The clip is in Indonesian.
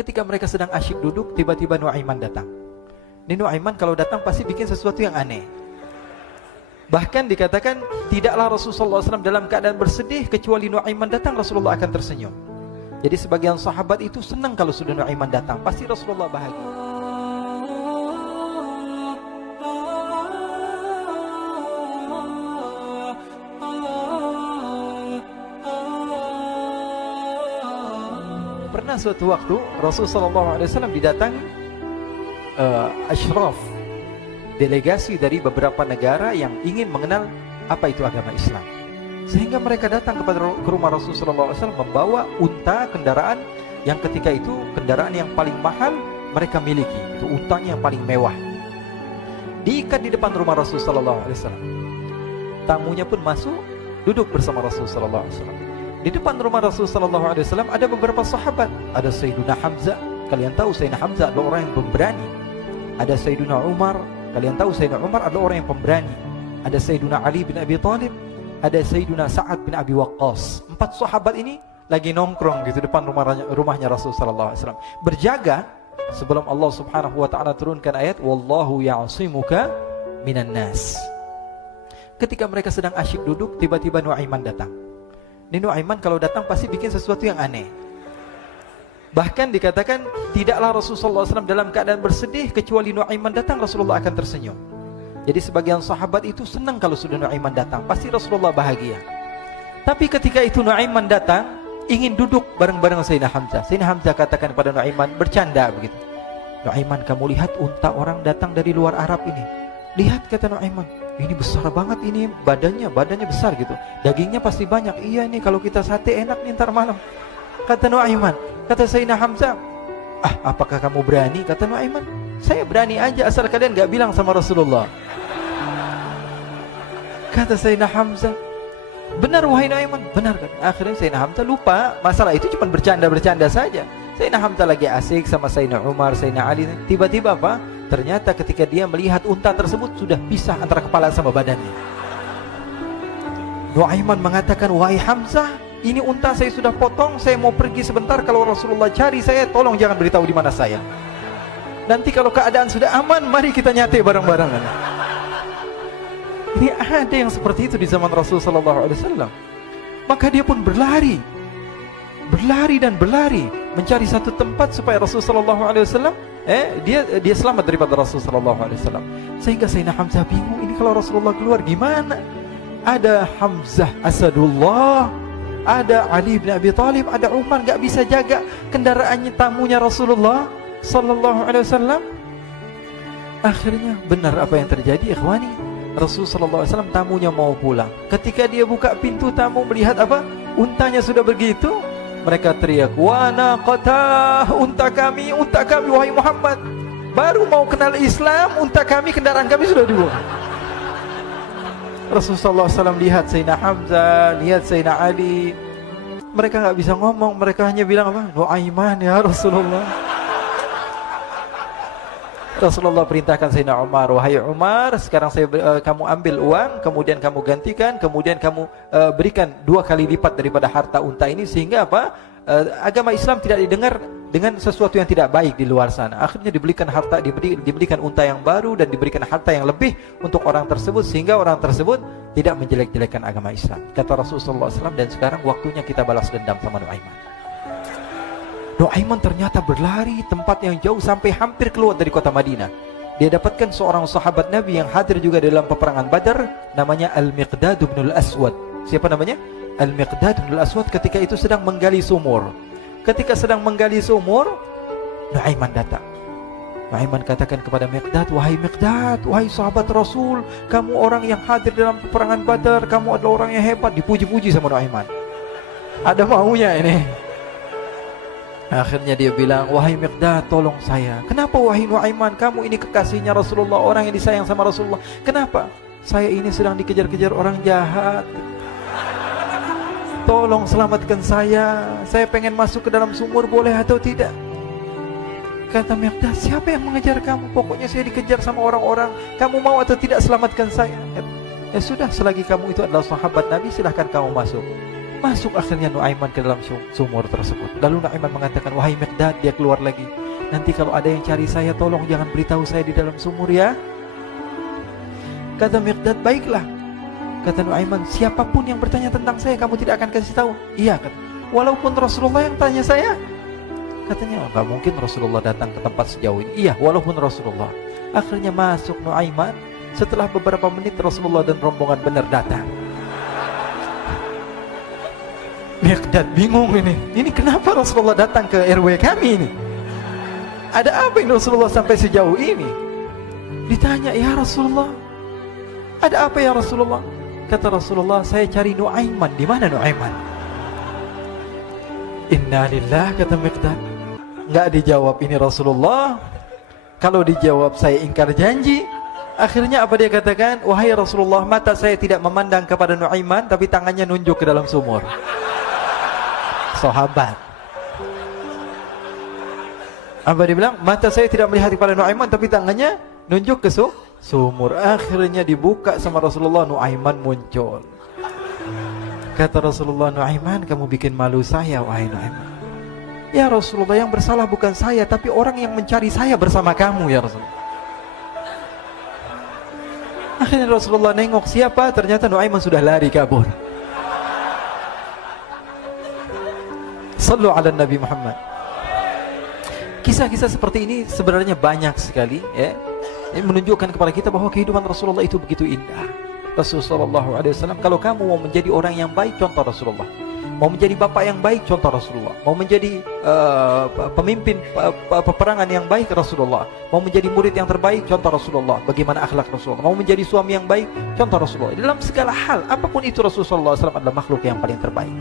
Ketika mereka sedang asyik duduk, tiba-tiba Nuaiman datang. Ini Nuaiman kalau datang pasti bikin sesuatu yang aneh. Bahkan dikatakan tidaklah Rasulullah SAW dalam keadaan bersedih, kecuali Nuaiman datang Rasulullah akan tersenyum. Jadi sebagian sahabat itu senang kalau sudah Nuaiman datang, pasti Rasulullah bahagia. Pernah suatu waktu Rasulullah SAW didatangi asyraf, delegasi dari beberapa negara yang ingin mengenal apa itu agama Islam. Sehingga mereka datang ke rumah Rasulullah SAW membawa unta, kendaraan yang ketika itu kendaraan yang paling mahal mereka miliki. Itu untanya yang paling mewah. Diikat di depan rumah Rasulullah SAW. Tamunya pun masuk, duduk bersama Rasulullah SAW. Di depan rumah Rasulullah SAW ada beberapa sahabat. Ada Sayyiduna Hamzah. Kalian tahu Sayyidina Hamzah adalah orang yang pemberani. Ada Sayyiduna Umar. Kalian tahu Sayyidina Umar adalah orang yang pemberani. Ada Sayyiduna Ali bin Abi Thalib. Ada Sayyiduna Sa'ad bin Abi Waqqas. 4 sahabat ini lagi nongkrong gitu depan rumahnya Rasulullah SAW. Berjaga sebelum Allah Subhanahu wa taala turunkan ayat wallahu ya'simuka minan nas. Ketika mereka sedang asyik duduk, tiba-tiba Nuaiman datang. Ini Nuaiman kalau datang pasti bikin sesuatu yang aneh. Bahkan dikatakan tidaklah Rasulullah SAW dalam keadaan bersedih, kecuali Nuaiman datang Rasulullah akan tersenyum. Jadi sebagian sahabat itu senang kalau sudah Nuaiman datang, pasti Rasulullah bahagia. Tapi ketika itu Nuaiman datang, ingin duduk bareng-bareng Sayyidina Hamzah. Sayyidina Hamzah katakan kepada Nuaiman, bercanda begitu. Nuaiman, kamu lihat unta orang datang dari luar Arab ini. Lihat, kata Nuaiman, ini besar banget, ini badannya besar gitu. Dagingnya pasti banyak. Iya, ini kalau kita sate enak nih ntar malam. Kata Nuaiman. Kata Sayyidina Hamzah, apakah kamu berani? Kata Nuaiman, saya berani aja asal kalian gak bilang sama Rasulullah. Kata Sayyidina Hamzah, benar wahai Nuaiman, benar kan? Akhirnya Sayyidina Hamzah lupa masalah itu, cuma bercanda-bercanda saja. Sayyidina Hamzah lagi asik sama Sayyidina Umar, Sayyidina Ali. Tiba-tiba apa? Ternyata ketika dia melihat unta tersebut sudah pisah antara kepala sama badannya. Nuaiman mengatakan, wahai Hamzah, ini unta saya sudah potong, saya mau pergi sebentar. Kalau Rasulullah cari saya, tolong jangan beritahu di mana saya. Nanti kalau keadaan sudah aman, mari kita nyate bareng-bareng. Ini ada yang seperti itu di zaman Rasulullah SAW. Maka dia pun berlari dan berlari mencari satu tempat supaya Rasulullah SAW dia selamat daripada Rasulullah SAW. Sehingga Sayyidina Hamzah bingung, ini kalau Rasulullah keluar gimana? Ada Hamzah Asadullah, ada Ali bin Abi Thalib, ada Umar, gak bisa jaga kendaraannya tamunya Rasulullah sallallahu alaihi wasallam. Akhirnya benar apa yang terjadi, ikhwani. Rasulullah sallallahu alaihi wasallam tamunya mau pulang. Ketika dia buka pintu tamu melihat apa? Untanya sudah begitu. Mereka teriak, "Wa naqata, unta kami wahai Muhammad. Baru mau kenal Islam, unta kami, kendaraan kami sudah dibawa." Rasulullah SAW lihat Sayyidina Hamzah, lihat Sayyidina Ali. Mereka gak bisa ngomong, mereka hanya bilang apa? Nuaiman ya Rasulullah. Rasulullah perintahkan Sayyidina Umar, wahai Umar, sekarang kamu ambil uang, kemudian kamu gantikan, kemudian kamu berikan 2 kali lipat daripada harta unta ini, sehingga apa? Agama Islam tidak didengar dengan sesuatu yang tidak baik di luar sana. Akhirnya diberikan harta, diberikan unta yang baru dan diberikan harta yang lebih untuk orang tersebut, sehingga orang tersebut tidak menjelek-jelekan agama Islam. Kata Rasulullah SAW, dan sekarang waktunya kita balas dendam sama Nuaiman. Nuaiman ternyata berlari tempat yang jauh sampai hampir keluar dari kota Madinah. Dia dapatkan seorang sahabat Nabi yang hadir juga dalam peperangan Badar, namanya Al-Miqdad bin Al-Aswad. Siapa namanya? Al-Miqdad bin Al-Aswad ketika itu sedang menggali sumur. Ketika sedang menggali sumur, Nuaiman datang. Nuaiman katakan kepada Miqdad, wahai Miqdad, wahai sahabat Rasul, kamu orang yang hadir dalam peperangan Badar, kamu adalah orang yang hebat. Dipuji-puji sama Nuaiman. Ada maunya ini. Akhirnya dia bilang, wahai Miqdad, tolong saya. Kenapa wahai Nuaiman, kamu ini kekasihnya Rasulullah, orang yang disayang sama Rasulullah. Kenapa? Saya ini sedang dikejar-kejar orang jahat. Tolong selamatkan saya pengen masuk ke dalam sumur, boleh atau tidak? Kata Miqdad, siapa yang mengejar kamu? Pokoknya saya dikejar sama orang-orang. Kamu mau atau tidak selamatkan saya? Ya sudah, selagi kamu itu adalah sahabat Nabi, silahkan kamu masuk. Masuk akhirnya Nuaiman ke dalam sumur tersebut. Lalu Nuaiman mengatakan, wahai Miqdad, dia keluar lagi, nanti kalau ada yang cari saya, tolong jangan beritahu saya di dalam sumur ya. Kata Miqdad, baiklah. Kata Nuaiman, siapapun yang bertanya tentang saya, kamu tidak akan kasih tahu? Iya, kata. Walaupun Rasulullah yang tanya saya? Katanya, enggak mungkin Rasulullah datang ke tempat sejauh ini. Iya, walaupun Rasulullah. Akhirnya masuk Nuaiman. Setelah beberapa menit Rasulullah dan rombongan benar datang. Miqdad bingung ini. Ini kenapa Rasulullah datang ke RW kami ini? Ada apa ini Rasulullah sampai sejauh ini? Ditanya, ya Rasulullah, ada apa ya Rasulullah? Kata Rasulullah, saya cari Nuaiman. Di mana Nuaiman? Inna lillah, kata Miqdad. Nggak dijawab ini Rasulullah. Kalau dijawab saya ingkar janji. Akhirnya apa dia katakan? Wahai Rasulullah, mata saya tidak memandang kepada Nuaiman, tapi tangannya nunjuk ke dalam sumur. Sahabat. Apa dia bilang? Mata saya tidak melihat kepada Nuaiman, tapi tangannya nunjuk ke sumur. Akhirnya dibuka sama Rasulullah, Nuaiman muncul. Kata Rasulullah, Nuaiman, kamu bikin malu saya, wahai Nuaiman. Ya Rasulullah, yang bersalah bukan saya, tapi orang yang mencari saya bersama kamu, ya Rasulullah. Akhirnya Rasulullah nengok, siapa? Ternyata Nuaiman sudah lari kabur. Sallu ala Nabi Muhammad. Kisah-kisah seperti ini sebenarnya banyak sekali, ya. Ini menunjukkan kepada kita bahwa kehidupan Rasulullah itu begitu indah. Rasulullah SAW, kalau kamu mau menjadi orang yang baik, contoh Rasulullah. Mau menjadi bapak yang baik, contoh Rasulullah. Mau menjadi pemimpin peperangan yang baik, Rasulullah. Mau menjadi murid yang terbaik, contoh Rasulullah. Bagaimana akhlak Rasulullah. Mau menjadi suami yang baik, contoh Rasulullah. Dalam segala hal, apapun itu Rasulullah SAW adalah makhluk yang paling terbaik.